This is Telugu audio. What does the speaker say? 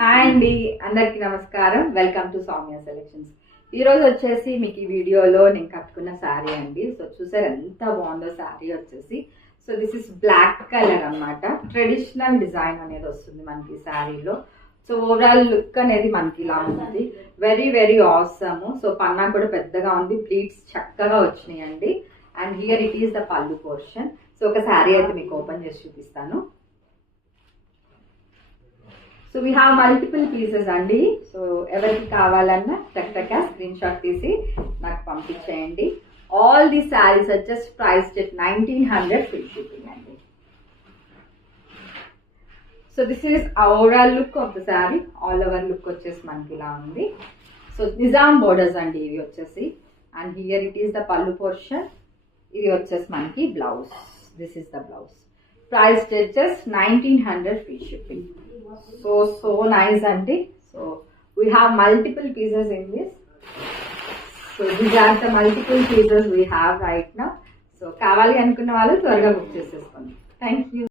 హాయ్ అండి, అందరికి నమస్కారం. Welcome to Soumya selections. ఈ రోజు వచ్చేసి మీకు ఈ వీడియోలో నేను కట్టుకున్న శారీ అండి. సో చూసారు ఎంత బాగుందో శారీ వచ్చేసి. So this is black colour అన్నమాట. ట్రెడిషనల్ డిజైన్ అనేది వస్తుంది మనకి శారీలో. సో ఓవరాల్ లుక్ అనేది మనకి ఇలా ఉంటుంది. Very very awesome. సో పన్నా కూడా పెద్దగా ఉంది, ప్లీట్స్ చక్కగా వచ్చినాయండి. And here it is the pallu portion. So ఒక శారీ అయితే మీకు ఓపెన్ చేసి చూపిస్తాను. So we have multiple pieces అండి. సో ఎవరికి కావాలన్నా చక్కగా స్క్రీన్ షాట్ తీసి నాకు పంపించేయండి. All the saris are just priced at 1900 free shipping అండి. So this is overall look of the sari. All over look వచ్చేసి మనకి ఇలా ఉంది. సో నిజాం బోర్డర్స్ అండి ఇవి వచ్చేసి. And here it is the pallu portion. ఇది వచ్చేసి మనకి blouse. This is the blouse. Priced at just 1900 free shipping. So nice అండి. So we have multiple pieces in this. So these are the multiple pieces we have right now. So కావాలి అనుకున్న వాళ్ళు త్వరగా బుక్ చేసేసుకోండి. Thank you.